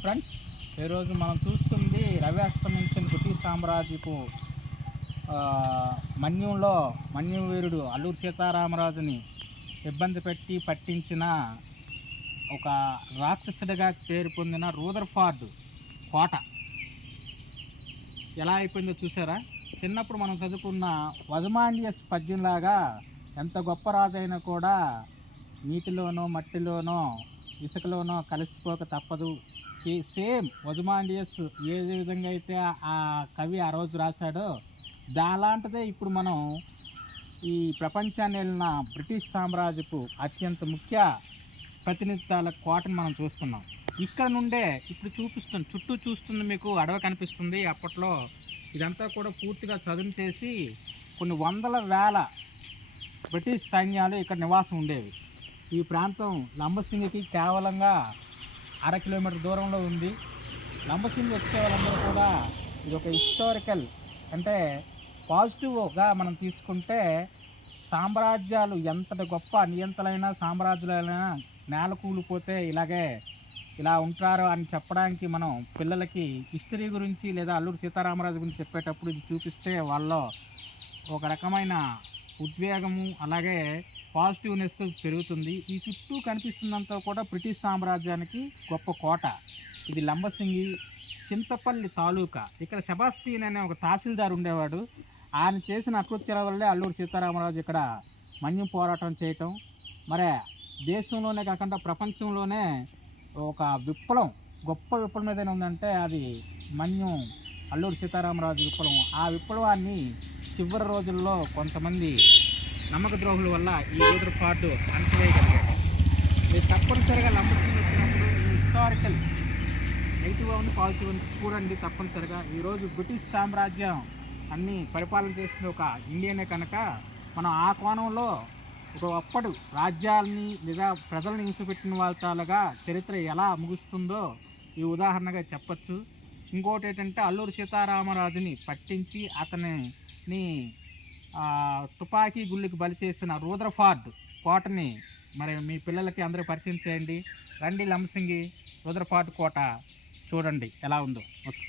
Friends ఈరోజు మనం చూస్తుంది రవి అస్తమించిన బ్రిటిష్ సామ్రాజ్యపు ఆ, మన్యంలో మన్యం వీరుడు అల్లూరు సీతారామరాజుని ఇబ్బంది పెట్టి పట్టించిన ఒక రాక్షసుడిగా పేరు పొందిన రూదర్ఫార్డ్ కోట. ఎలా అయిపోయిందో చూసారా? చిన్నప్పుడు మనం చదువుకున్న వజమాండియస్ పద్యంలాగా ఎంత గొప్ప రాజైనా కూడా నీటిలోనో మట్టిలోనో ఇసుకలోనో కలిసిపోక తప్పదు. ఈ సేమ్ వజమాండియస్ ఏ విధంగా అయితే ఆ కవి ఆ రోజు రాశాడో దాలాంటిదే ఇప్పుడు మనం ఈ ప్రపంచాన్ని వెళ్ళిన బ్రిటిష్ సామ్రాజ్యపు అత్యంత ముఖ్య ప్రతినిధిత్వాల కోటను మనం చూస్తున్నాం. ఇక్కడ నుండే ఇప్పుడు చూపిస్తుంది చుట్టూ చూస్తుంది మీకు అడవి కనిపిస్తుంది. అప్పట్లో ఇదంతా కూడా పూర్తిగా చదును చేసి కొన్ని వందల వేల బ్రిటిష్ సైన్యాలు ఇక్కడ నివాసం ఉండేవి. ఈ ప్రాంతం లంబసింగికి కేవలంగా అర కిలోమీటర్ దూరంలో ఉంది. లంబసింగి వచ్చే వాళ్ళందరూ కూడా ఇది ఒక హిస్టారికల్ అంటే పాజిటివ్గా మనం తీసుకుంటే సామ్రాజ్యాలు ఎంతటి గొప్ప నియంతలైన సామ్రాజ్యాలైనా నేల కూలిపోతే ఇలాగే ఇలా ఉంటారు అని చెప్పడానికి మనం పిల్లలకి హిస్టరీ గురించి లేదా అల్లూరు సీతారామరాజు గురించి చెప్పేటప్పుడు ఇది చూపిస్తే వాళ్ళలో ఒక రకమైన ఉద్వేగము అలాగే పాజిటివ్నెస్ పెరుగుతుంది. ఈ చుట్టూ కనిపిస్తుందంతా కూడా బ్రిటిష్ సామ్రాజ్యానికి గొప్ప కోట. ఇది లంబసింగి చింతపల్లి తాలూకా. ఇక్కడ సెబాస్టియన్ అనే ఒక తహసీల్దార్ ఉండేవాడు. ఆయన చేసిన అకృత్యాల వల్లే అల్లూరు సీతారామరాజు ఇక్కడ మన్యం పోరాటం చేయటం. మరే దేశంలోనే కాకుండా ప్రపంచంలోనే ఒక విప్లవం గొప్ప విప్లవం ఏదైనా ఉందంటే అది మన్యం అల్లూరు సీతారామరాజు విప్లవం. ఆ విప్లవాన్ని చివరి రోజుల్లో కొంతమంది నమ్మక ద్రోహుల వల్ల ఈ రోజు కార్డు అణచివేయగలిగారు మీరు తప్పనిసరిగా లంబసింగ్ వచ్చినప్పుడు ఈ హిస్టారికల్ నెగిటివ్ అని పాజిటివ్ అని చూడండి తప్పనిసరిగా. ఈరోజు బ్రిటిష్ సామ్రాజ్యం అన్ని పరిపాలన చేసిన ఒక ఇండియనే కనుక మనం ఆ కోణంలో ఒక అప్పటి రాజ్యాలని లేదా ప్రజలను హింసపెట్టిన వాళ్ళతాలుగా చరిత్ర ఎలా ముగుస్తుందో ఈ ఉదాహరణగా చెప్పచ్చు. ఇంకోటి ఏంటంటే అల్లూరు సీతారామరాజుని పట్టించి అతనిని తుపాకీ గుళ్ళకి బలి చేసిన రూద్రఫార్డ్ కోటని మరి మీ పిల్లలకి అందరూ పరిచయం చేయండి. రండి లంసింగి రూద్రఫార్డ్ కోట చూడండి ఎలా ఉందో. ఓకే.